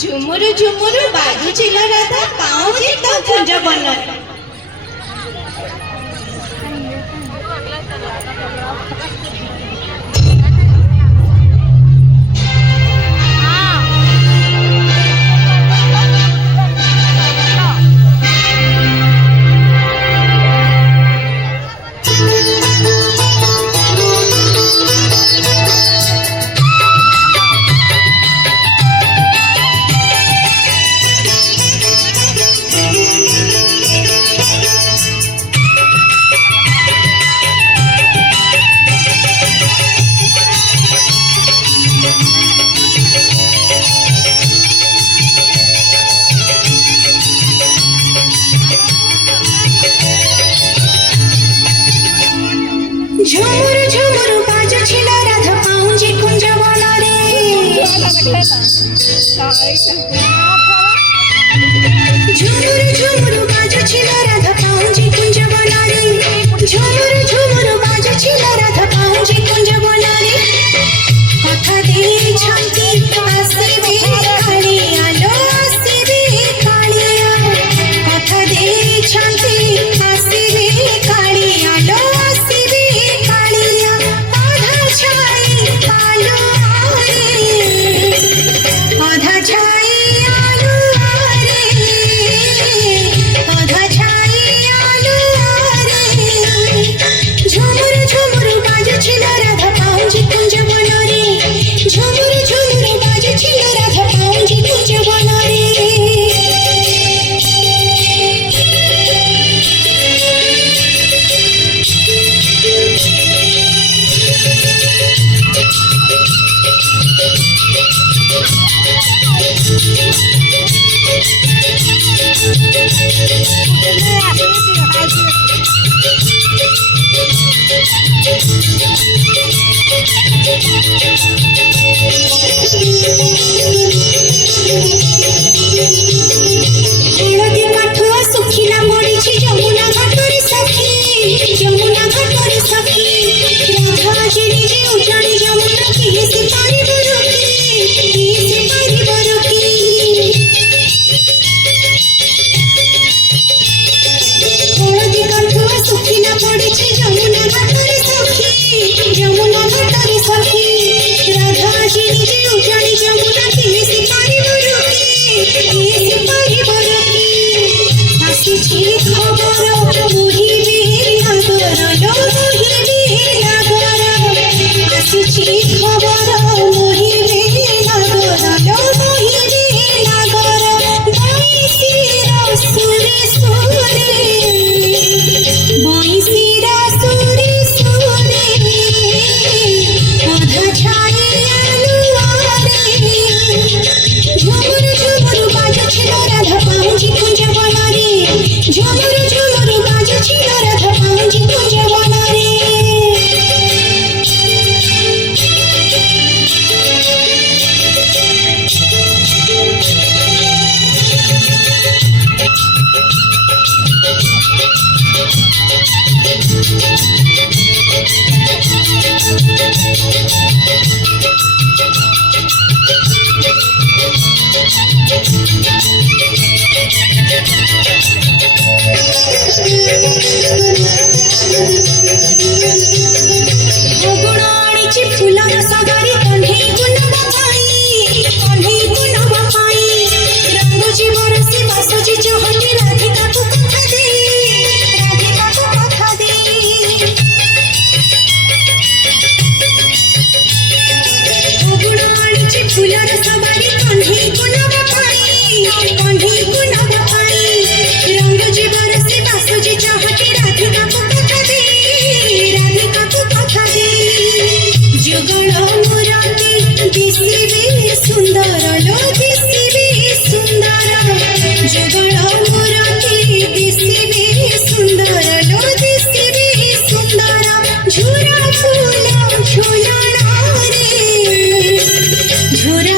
ঝুমুরু ঝুমুরু বাজুছিল রাধা পাউজি তো কুঞ্জ বনরে। ঝুমুর ঝুমুর বাজছিল রাধা পাউজি কুঞ্জ বনরে। ঝুমুর ঝুমুর বাজছিল রাধা পাউজি কুঞ্জ বনরে। ঝুমুর ঝুমুর বাজছিল রাধা পাউজি কুঞ্জ বনরে। কথা ଦେଇଛନ୍ତି ଆସିବେ କାଳିଆ ଲୋ ଆସିବେ କାଳିଆ। କଥା ଦେଇଛନ୍ତି ଆସିବେ କାଳିଆ ଲୋ ଆସିବେ କାଳିଆ। ଅଧା ଛାଇ ଆଲୁଅରେ ଅଧା ଛାଇ ଆଲୁଅରେ ଅଧା ଛାଇ ଆଲୁଅରେ। ଝୁମୁର ଝୁମୁର ବାଜୁছিল ରାଧା ପାଉଜି କୁଞ୍ଜ ବନରେ। ঝুমুর ঝুমুর বাজছিল রাধা পাউজি কুঞ্জ বনরে। হলদি কাঠুয়া শুখিলা মরিছি যমুনা ঘাটরে সখী। যমুনা ঘাটরে সখী রাধা যে নিজে উজানি যমুনা কিয়ে সে পারিব রকি। কিয়ে সে পারিব রকি। হলদি কাঠুয়া শুখিলা পড়েছে যমুনা ঘাটরে সখী। যমুনা ঘাটরে সখী রাধা যে নিজে উজানি যমুনা কিয়ে সে পারিব রকি। কিয়ে সে পারিব রকি। আসিছি খবর মোহিবে নাগর লো মোহিবে নাগর। আসিছি খবর মোহিবে নাগর লো মোহিবে নাগর। বইশির সুরে সুরে বইশির সুরে সুরে অধা ছাই আলুয়ারে। ঝুমুর ঝুমুর বাজছিল রাধা পাউজি কুঞ্জ বনরে। ঝুমুর ঝুমুর বাজছিল রাধা পাউজি কুঞ্জ বনরে। ଫଗୁଣ ଆଣିଛି ଫୁଲର ସାଗରୀ କଣ୍ଢେଇକୁ ନବା ପାଇଁ। କଣ୍ଢେଇକୁ ନବା ପାଇଁ ରଙ୍ଗୁଛି ବରସି ବାସୁଛି ଚହଟି ରାଧିକାକୁ କଥା ଦେଇ। ରାଧିକାକୁ କଥା ଦେଇ। ଫଗୁଣ ଆଣିଛି ଫୁଲର ସାଗରୀ କଣ୍ଢେଇକୁ ନବା ପାଇଁ। କଣ୍ଢେଇକୁ ନବା ପାଇଁ ରଙ୍ଗୁଛି ବରସି ବାସୁଛି ଚହଟି ରାଧିକାକୁ କଥା ଦେଇ। ରାଧିକାକୁ କଥା ଦେଇ। ଯୁଗଳ ମୁରାନ୍ତି ଦିଶିବେ ସୁନ୍ଦର ଲୋ ଦିଶିବେ ସୁନ୍ଦର। ଯୁଗଳ ମୁରାନ୍ତି ଦିଶିବେ ସୁନ୍ଦର ଲୋ ଦିଶିବେ ସୁନ୍ଦର। ଝୁରା ଫୁଲ ଝୁଲଣରେ ଝୁରା